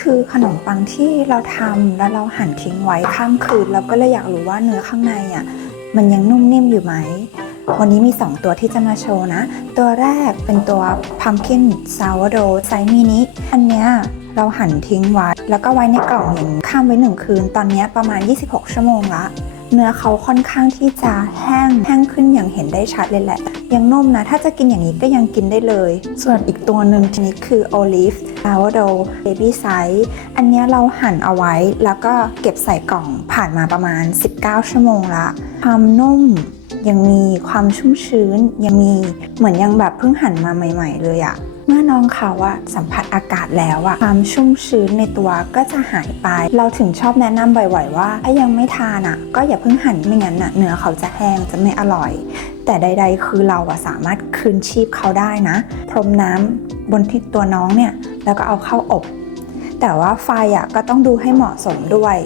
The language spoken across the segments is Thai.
คือขนมปังที่เราทำแล้วเราหั่นทิ้งไว้ข้ามคืนเราก็เลยอยากรู้ว่าเนื้อข้างในอะมันยังนุ่มนิ่มอยู่ไหม วันนี้มี 2 ตัวที่จะมาโชว์นะ ตัวแรกเป็นตัว pumpkin sourdough ไซส์มินิ อันเนี้ยเราหั่นทิ้งไว้ แล้วก็ไว้ในกล่องอย่างนี้ข้ามไว้หนึ่งคืน ตอนนี้ประมาณ 26 ชั่วโมงละ เนื้อเขาค่อนข้างที่จะแห้งแห้งขึ้นอย่างเห็นได้ชัดเลยแหละ ยังนุ่มนะ ถ้าจะกินอย่างนี้ก็ยังกินได้เลย ส่วนอีกตัวหนึ่งทีนี้คือ olive sourdough baby size อันนี้เราหั่นเอาไว้แล้วก็เก็บใส่กล่องผ่านมาประมาณ 19 ชั่วโมงละความนุ่มยังมีความชุ่มชื้นยังมีเหมือนยังแบบเพิ่งหั่นมาใหม่ ๆ เลยอะเมื่อ น้องเขาอะสัมผัสอากาศแล้วอะความชุ่มชื้นในตัวก็จะหายไป เราถึงชอบแนะนำบ่อยๆว่า ถ้ายังไม่ทานอะก็อย่าเพิ่งหั่นไม่งั้นอะเนื้อเขาจะแห้งจะไม่อร่อย แต่ใด ๆ คือเราอะสามารถคืนชีพเขาได้นะ พรมน้ำบนที่ตัวน้องเนี่ยแล้วก็เอาเข้าอบ แต่ว่าไฟอะก็ต้องดูให้เหมาะสมด้วย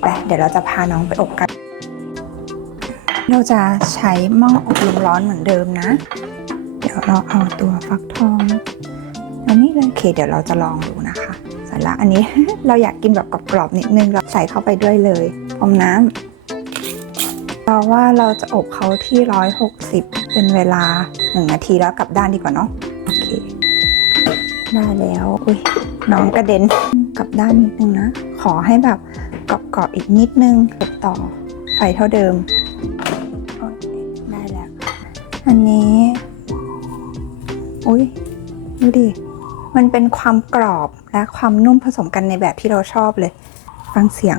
ไปเดี๋ยวเราจะพาน้องไปอบกัน เราจะใช้หม้ออบลมร้อนเหมือนเดิมนะ ดี๋ยวเราเอาตัวฟักทองอันนี้เลยโอเค เดี๋ยวเราจะลองดูนะคะเสร็จแล้วอันนี้ เราอยากกินแบบกรอบๆนิดนึงเราใส่เข้าไปด้วยเลยพรมน้ำเราว่าเราจะอบเขาที่ 160 เป็นเวลา 1 นาทีแล้วกลับด้านดีกว่าเนาะโอเค ได้แล้วอุ้ยน้องกระเด็นกลับด้านนิดนึงนะ ขอให้แบบกรอบๆอีกนิดนึงอบต่อไฟเท่าเดิมได้แล้ว อันนี้ อุ้ยดูดิ มันเป็นความกรอบและความนุ่มผสมกันในแบบที่เราชอบเลย ฟังเสียง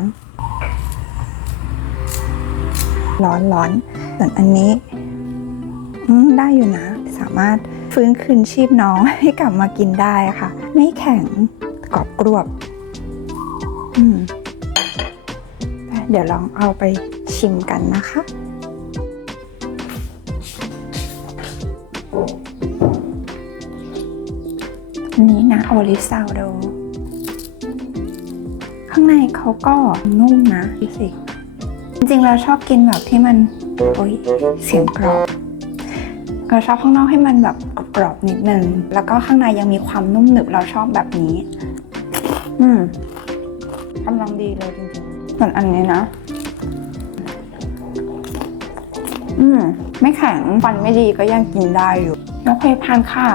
ร้อนร้อนส่วนอันนี้ได้อยู่นะ สามารถฟื้นคืนชีพน้องให้กลับมากินได้ค่ะ ไม่แข็งกรอบกรวบอืมเดี๋ยวลองเอาไปชิมกันนะคะ โอลิฟซาวโดข้างในเขาก็นุ่มนะดูสิ จริงๆเราชอบกินแบบที่มัน โอ้ยเสียงกรอบเราชอบข้างนอกให้มันแบบกรอบนิดนึง แล้วก็ข้างในยังมีความนุ่มหนึบเราชอบแบบนี้ อืมกำลังดีเลยจริงๆ ส่วนอันนี้นะ อืม ไม่แข็งฟันไม่ดีก็ยังกินได้อยู่ แล้วเคยทานค่ะ